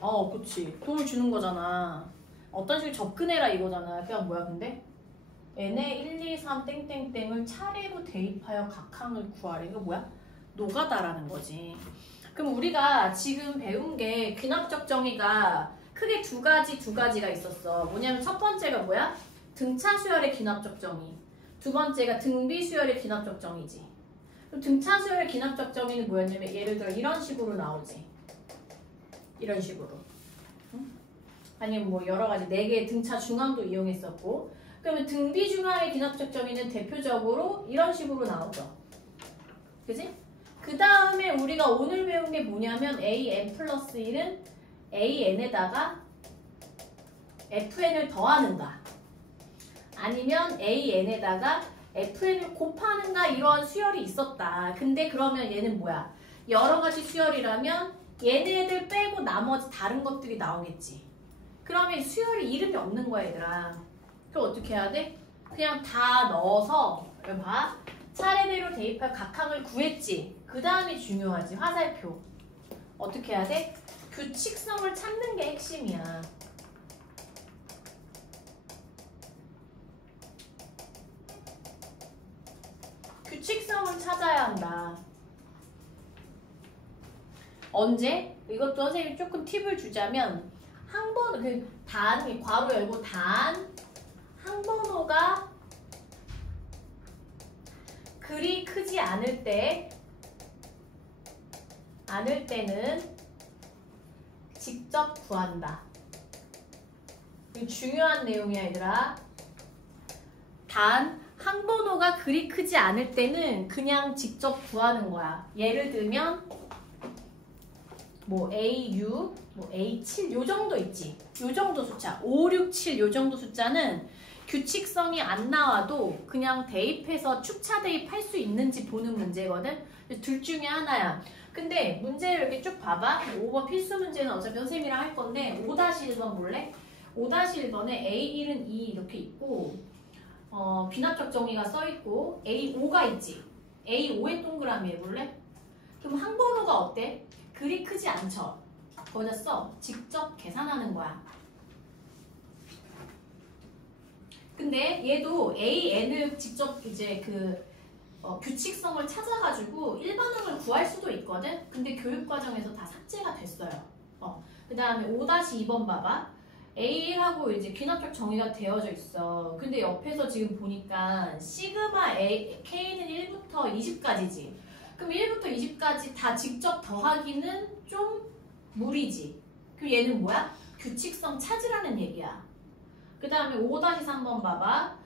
거. 그치. 도움을 주는 거잖아. 어떤 식으로 접근해라 이거잖아. 그냥 뭐야 근데? n에 1, 2, 3 땡땡땡을 차례로 대입하여 각항을 구하래. 이거 뭐야? 노가다라는 거지. 그럼 우리가 지금 배운 게 귀납적 정의가 크게 두 가지가 있었어. 뭐냐면 첫 번째가 뭐야? 등차 수열의 귀납적 정의. 두 번째가 등비 수열의 귀납적 정의지. 그럼 등차 수열의 귀납적 정의는 뭐였냐면 예를 들어 이런 식으로 나오지. 이런 식으로. 아니면 뭐 여러 가지 4개의 등차 중앙도 이용했었고. 그러면 등비 중앙의 귀납적 정의는 대표적으로 이런 식으로 나오죠. 그지? 그 다음에 우리가 오늘 배운 게 뭐냐면 an 플러스 1은 an에다가 fn을 더하는가 아니면 an에다가 fn을 곱하는가 이러한 수열이 있었다. 근데 그러면 얘는 뭐야? 여러 가지 수열이라면 얘네들 빼고 나머지 다른 것들이 나오겠지. 그러면 수열이 이름이 없는 거야 얘들아. 그럼 어떻게 해야 돼? 그냥 다 넣어서 여기 봐. 차례대로 대입할 각항을 구했지. 그 다음이 중요하지. 화살표. 어떻게 해야 돼? 규칙성을 찾는 게 핵심이야. 규칙성을 찾아야 한다. 언제? 이것도 선생님이 조금 팁을 주자면 괄호 열고 항번호가 그리 크지 않을 때는 직접 구한다. 이거 중요한 내용이야 얘들아. 단 항번호가 그리 크지 않을 때는 그냥 직접 구하는 거야. 예를 들면 뭐 AU, 뭐 A7 요 정도 있지. 요 정도 숫자 5, 6, 7 요 정도 숫자는 규칙성이 안 나와도 그냥 대입해서 축차 대입할 수 있는지 보는 문제거든. 둘 중에 하나야. 근데 문제를 이렇게 쭉 봐봐. 5번 필수 문제는 어차피 선생님이랑 할 건데 5-1번 볼래? 5-1번에 A1은 2 이렇게 있고 귀납적 정의가 써있고 A5가 있지. A5의 동그라미 해볼래? 그럼 항번호가 어때? 그리 크지 않죠? 거기다 써. 직접 계산하는 거야. 근데 얘도 AN을 직접 이제 규칙성을 찾아가지고 일반항을 구할 수도 있거든? 근데 교육과정에서 다 삭제가 됐어요. 그 다음에 5-2번 봐봐. A하고 이제 귀납적 정의가 되어져 있어. 근데 옆에서 지금 보니까 시그마 A, K는 1부터 20까지지. 그럼 1부터 20까지 다 직접 더하기는 좀 무리지. 그럼 얘는 뭐야? 규칙성 찾으라는 얘기야. 그 다음에 5-3번 봐봐.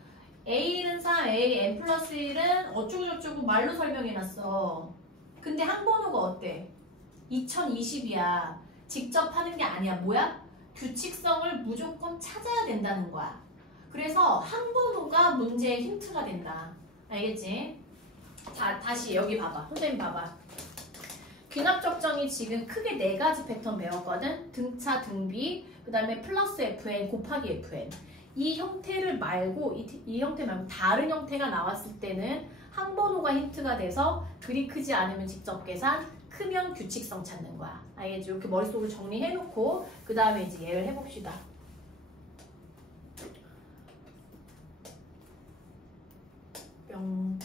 A1은 3, A, N 플러스 1은 어쩌고저쩌고 말로 설명해놨어. 근데 항번호가 어때? 2020이야. 직접 하는 게 아니야. 뭐야? 규칙성을 무조건 찾아야 된다는 거야. 그래서 항번호가 문제의 힌트가 된다. 알겠지? 자, 다시 여기 봐봐. 선생님 봐봐. 귀납적 정의 지금 크게 4가지 패턴 배웠거든? 등차, 등비, 그 다음에 플러스 FN 곱하기 FN. 이 형태를 말고, 이 형태 말고 다른 형태가 나왔을 때는 항번호가 힌트가 돼서 글이 크지 않으면 직접 계산, 크면 규칙성 찾는 거야. 알겠지? 이렇게 머릿속으로 정리해놓고 그 다음에 이제 얘를 해봅시다. 뿅.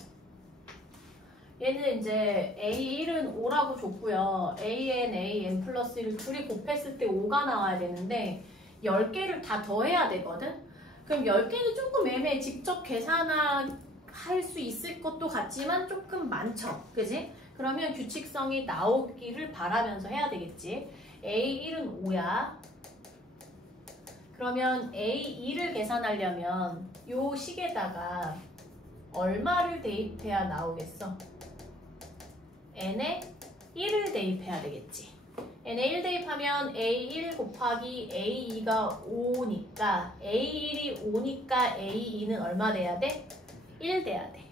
얘는 이제 A1은 5라고 줬고요. AN, AN 플러스 1을 둘이 곱했을 때 5가 나와야 되는데 10개를 다 더해야 되거든? 그럼 10개는 조금 애매해. 직접 계산할 수 있을 것도 같지만 조금 많죠. 그지? 그러면 규칙성이 나오기를 바라면서 해야 되겠지. A1은 5야. 그러면 A2를 계산하려면 요 식에다가 얼마를 대입해야 나오겠어? N에 1을 대입해야 되겠지. N에 1 대입하면 A1 곱하기 A2가 5니까 A1이 5니까 A2는 얼마 돼야 돼? 1 돼야 돼.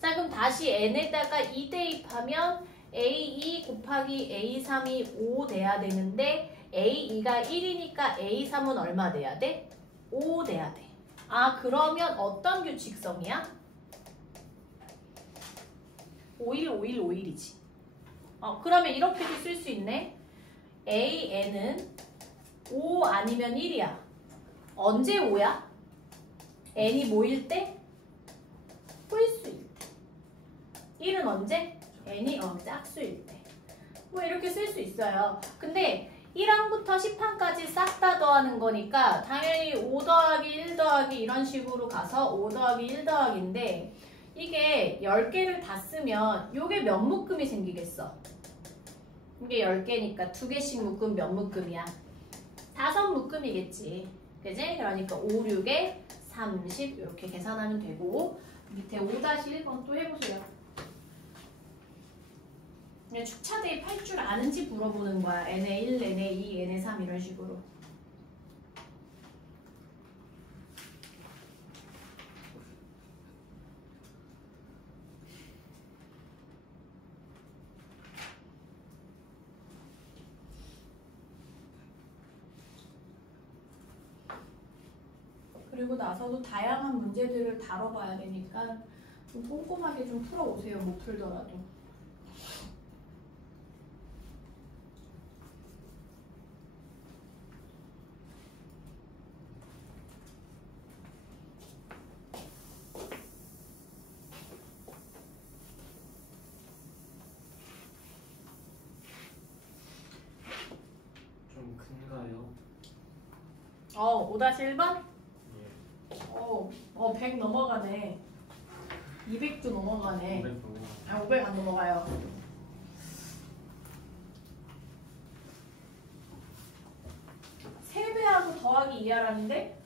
자, 그럼 다시 N에다가 2 대입하면 A2 곱하기 A3이 5 돼야 되는데 A2가 1이니까 A3은 얼마 돼야 돼? 5 돼야 돼. 아, 그러면 어떤 규칙성이야? 5일, 5일, 5일이지. 그러면 이렇게도 쓸 수 있네. AN은 5 아니면 1이야. 언제 5야? N이 뭐일 때? 홀수일 때. 1은 언제? N이 짝수일 때. 뭐 이렇게 쓸 수 있어요. 근데 1항부터 10항까지 싹 다 더하는 거니까 당연히 5 더하기 1 더하기 이런 식으로 가서 5 더하기 1 더하기인데 이게 10개를 다 쓰면 요게 몇 묶음이 생기겠어? 이게 10개니까 2개씩 묶으면 몇 묶음이야? 5 묶음이겠지. 그지? 그러니까 5, 6에 30 이렇게 계산하면 되고 밑에 5-1번 또 해보세요. 그냥 축차 대입할 줄 아는지 물어보는 거야. N에 1, N에 2, N에 3 이런 식으로. 그리고 나서도 다양한 문제들을 다뤄봐야 되니까 좀 꼼꼼하게 좀 풀어오세요. 못 풀더라도. 좀 큰가요? 5-1번? 예. 100 넘어가네. 200도 넘어가네. 500 넘어. 500 안 넘어가요. 세배하고 더하기 2하라는데?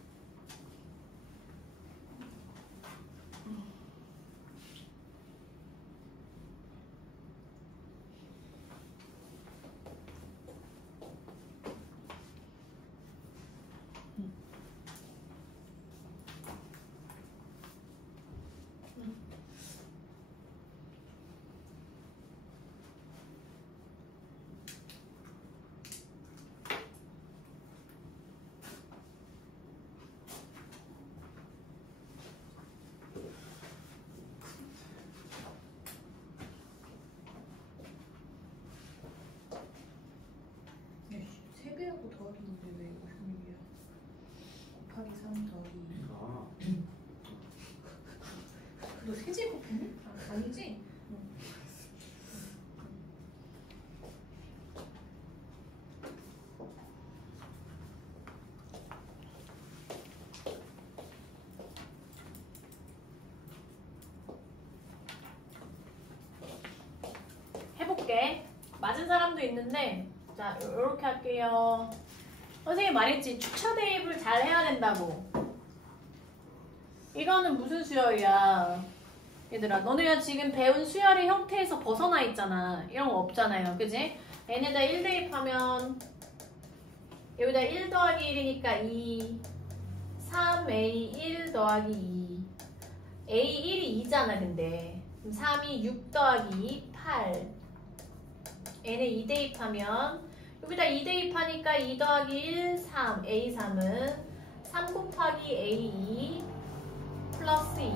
해볼게. 맞은 사람도 있는데 자 이렇게 할게요. 선생님 말했지 추차 대입을 잘 해야 된다고. 이거는 무슨 수열이야? 얘들아 너네가 지금 배운 수열의 형태에서 벗어나 있잖아. 이런 거 없잖아요. 그지? n에다 1 대입하면 여기다 1 더하기 1이니까 2 3a1 더하기 2 a1이 2잖아. 근데 3이 6 더하기 2 8 n에 2 대입하면 여기다 2 대입하니까 2 더하기 1 3 a3은 3 곱하기 a2 플러스 2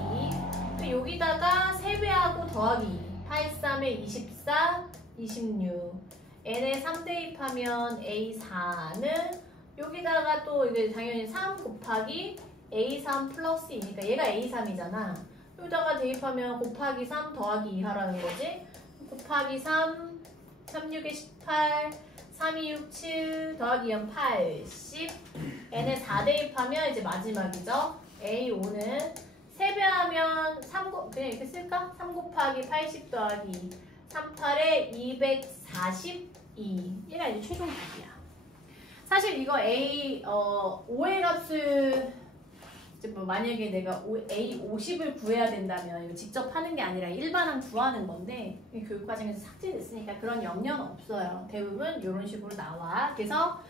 또 여기다가 3배하고 더하기 2 8, 3에 24 26 n에 3 대입하면 a4는 여기다가 또 이제 당연히 3 곱하기 a3 플러스 2니까 얘가 a3이잖아. 여기다가 대입하면 곱하기 3 더하기 2 하라는 거지. 곱하기 3 3, 6에 18 3, 2, 6, 7 더하기 2는 80 n에 4 대입하면 이제 마지막이죠. a5는 3배하면 3 그냥 이렇게 쓸까? 3 곱하기 80 더하기 3, 8에 242 얘가 이제 최종 답이야. 사실 이거 A 5의 값을 이제 뭐 만약에 내가 A 50을 구해야 된다면 이거 직접 하는 게 아니라 일반항 구하는 건데 교육과정에서 삭제됐으니까 그런 염려는 없어요. 대부분 이런 식으로 나와. 그래서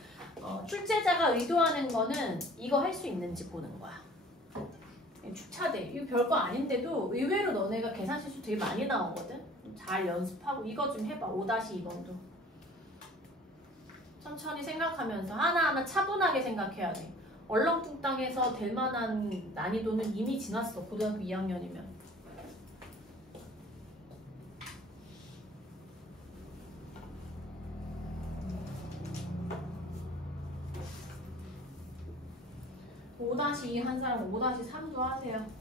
출제자가 의도하는 거는 이거 할 수 있는지 보는 거야. 주차대 이거 별거 아닌데도 의외로 너네가 계산 실수 되게 많이 나오거든. 잘 연습하고 이거 좀 해봐. 5-2번도 천천히 생각하면서 하나하나 차분하게 생각해야 돼. 얼렁뚱땅해서 될 만한 난이도는 이미 지났어. 고등학교 2학년이면. (5-2) 한 사람 5-3도 하세요.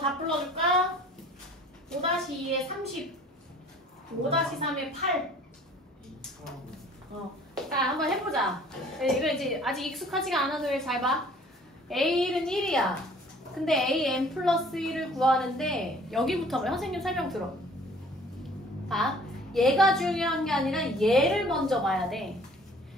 다 불러줄까? 5-2에 30 5-3에 8 자, 한번 해보자. 이거 이제 아직 익숙하지가 않아서 잘 봐. A1은 1이야. 근데 AN 플러스 1을 구하는데 여기부터 선생님 설명 들어. 봐. 얘가 중요한 게 아니라 얘를 먼저 봐야 돼.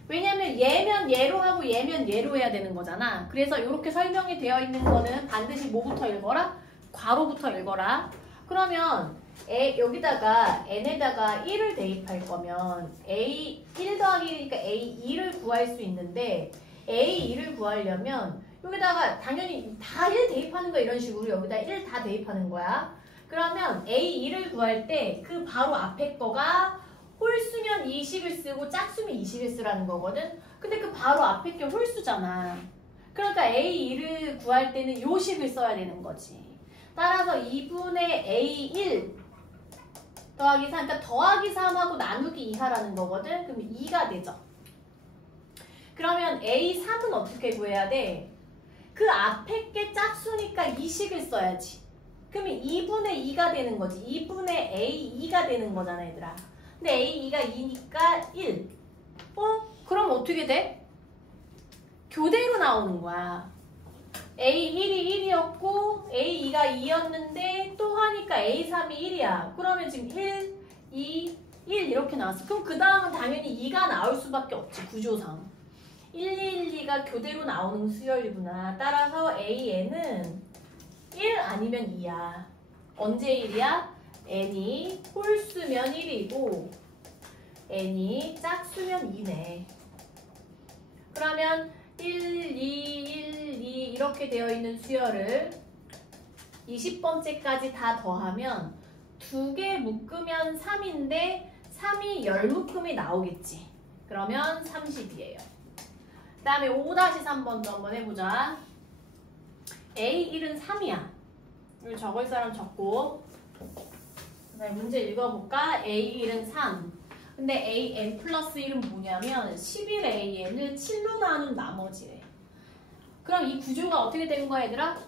왜냐면 얘면 얘로 하고 얘면 얘로 해야 되는 거잖아. 그래서 이렇게 설명이 되어 있는 거는 반드시 뭐부터 읽어라? 괄호부터 읽어라. 그러면 여기다가 n에다가 1을 대입할 거면 a 1 더하기 1이니까 a2를 구할 수 있는데 a2를 구하려면 여기다가 당연히 다 1 대입하는 거야. 이런 식으로 여기다 1 다 대입하는 거야. 그러면 a2를 구할 때 그 바로 앞에 거가 홀수면 20을 쓰고 짝수면 20을 쓰라는 거거든. 근데 그 바로 앞에 게 홀수잖아. 그러니까 a2를 구할 때는 요 식을 써야 되는 거지. 따라서 2분의 a1 더하기 3, 그러니까 더하기 3하고 나누기 2하라는 거거든. 그럼 2가 되죠. 그러면 a3은 어떻게 구해야 돼? 그 앞에 게 짝수니까 이 식을 써야지. 그러면 2분의 2가 되는 거지. 2분의 a2가 되는 거잖아, 얘들아. 근데 a2가 2니까 1. 그럼 어떻게 돼? 교대로 나오는 거야. A1이 1이었고 A2가 2였는데 또 하니까 A3이 1이야. 그러면 지금 1, 2, 1 이렇게 나왔어. 그럼 그 다음은 당연히 2가 나올 수밖에 없지. 구조상. 1, 1, 2가 교대로 나오는 수열이구나. 따라서 AN은 1 아니면 2야. 언제 1이야? n이 홀수면 1이고 n이 짝수면 2네. 그러면 1, 2, 1, 2 이렇게 되어 있는 수열을 20번째까지 다 더하면 2개 묶으면 3인데 3이 10묶음이 나오겠지. 그러면 30이에요. 그 다음에 5-3번도 한번 해보자. A1은 3이야. 이거 적을 사람 적고. 그 다음에 문제 읽어볼까? A1은 3. 근데 AN 플러스 1은 뭐냐면 11AN을 7로 나눈 나머지래. 그럼 이 구조가 어떻게 되는 거야, 얘들아?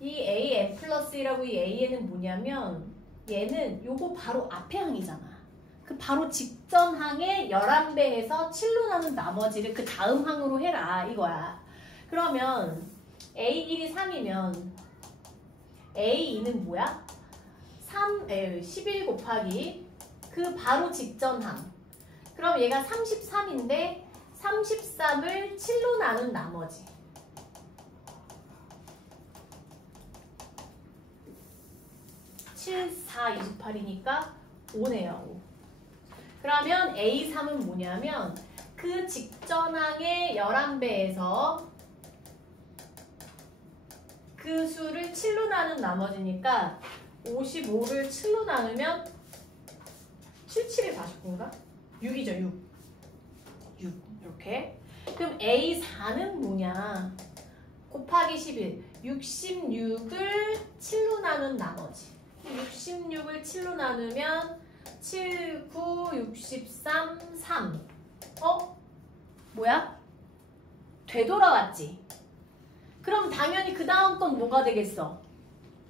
이 AN 플러스 1하고 이 AN은 뭐냐면 얘는 요거 바로 앞에 항이잖아. 그 바로 직전 항에 11배해서 7로 나눈 나머지를 그 다음 항으로 해라 이거야. 그러면 A1이 3이면 A2는 뭐야? 11 곱하기 그 바로 직전 항. 그럼 얘가 33인데 33을 7로 나눈 나머지. 7, 4, 28이니까 5네요. 5. 그러면 A3은 뭐냐면 그 직전 항의 11배에서 그 수를 7로 나눈 나머지니까 55를 7로 나누면 77이 49인가? 6이죠, 6. 6. 이렇게. 그럼 A4는 뭐냐? 곱하기 11. 66을 7로 나눈 나머지. 66을 7로 나누면 7, 9, 63, 3. 뭐야? 되돌아왔지? 그럼 당연히 그 다음 건 뭐가 되겠어?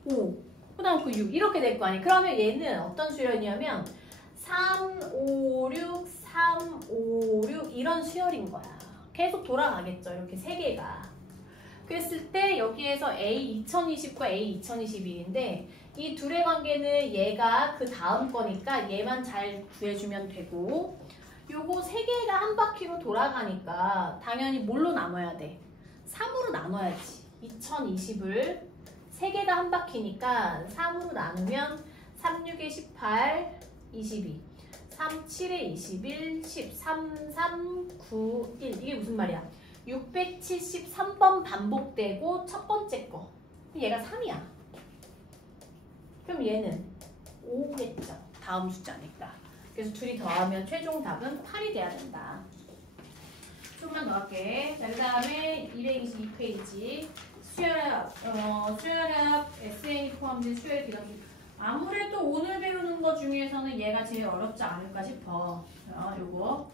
5. 그 다음 거 6. 이렇게 될 거 아니야? 그러면 얘는 어떤 수열이냐면 3, 5, 6, 3, 5, 6 이런 수열인 거야. 계속 돌아가겠죠. 이렇게 세 개가. 그랬을 때 여기에서 A 2020과 A 2021인데 이 둘의 관계는 얘가 그 다음 거니까 얘만 잘 구해주면 되고 요거 세 개가 한 바퀴로 돌아가니까 당연히 뭘로 나눠야 돼? 3으로 나눠야지. 2020을 세 개가 한 바퀴니까 3으로 나누면 3, 6에 18, 22, 3, 7에 21, 10, 3, 3, 9, 1 이게 무슨 말이야? 673번 반복되고 첫 번째 거 얘가 3이야. 그럼 얘는 5겠죠. 다음 숫자니까. 그래서 둘이 더하면 최종 답은 8이 돼야 된다. 조금만 더 할게. 그 다음에 222페이지 수열합 SN이 포함된 수열 기억이 아무래도 오늘 배우는 것 중에서는 얘가 제일 어렵지 않을까 싶어. 요거.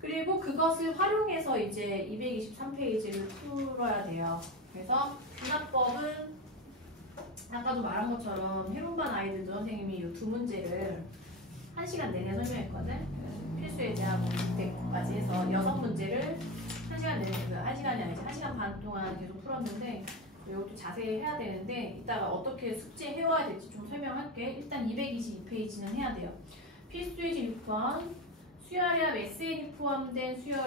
그리고 그것을 활용해서 이제 223페이지를 풀어야 돼요. 그래서 분합법은 아까도 말한 것처럼 해본반 아이들도 선생님이 이 두 문제를 1시간 내내 설명했거든. 필수의 제하고 이때까지 해서 6문제를 1시간 내내, 1시간이 아니지 1시간 반 동안 계속 풀었는데 이것도 자세히 해야 되는데 이따가 어떻게 숙제 해와야 될지 좀 설명할게. 일단 222페이지는 해야 돼요. 필수의 집 6번 수열이와 메스엔이 포함된 수열